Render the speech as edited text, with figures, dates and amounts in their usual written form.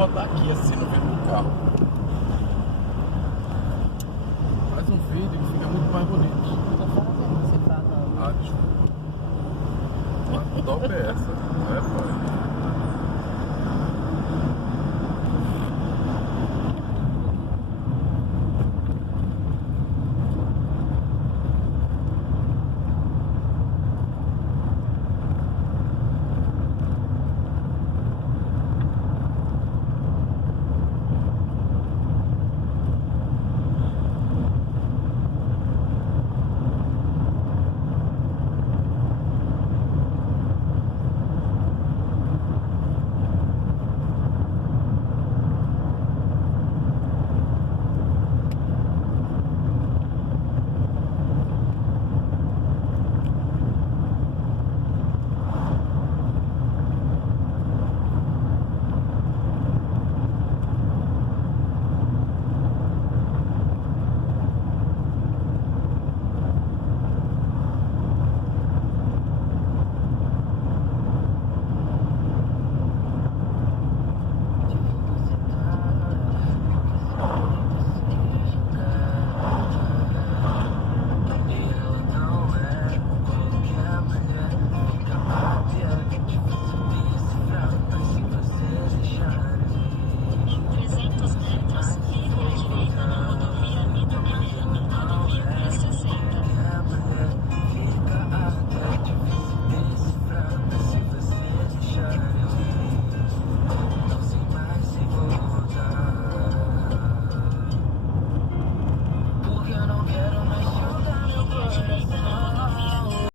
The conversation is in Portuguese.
botar aqui assim no vidro do carro. Faz um vídeo que fica muito mais bonito. Tô fazendo, você tá não. Ah, desculpa. Mas mudar o PS.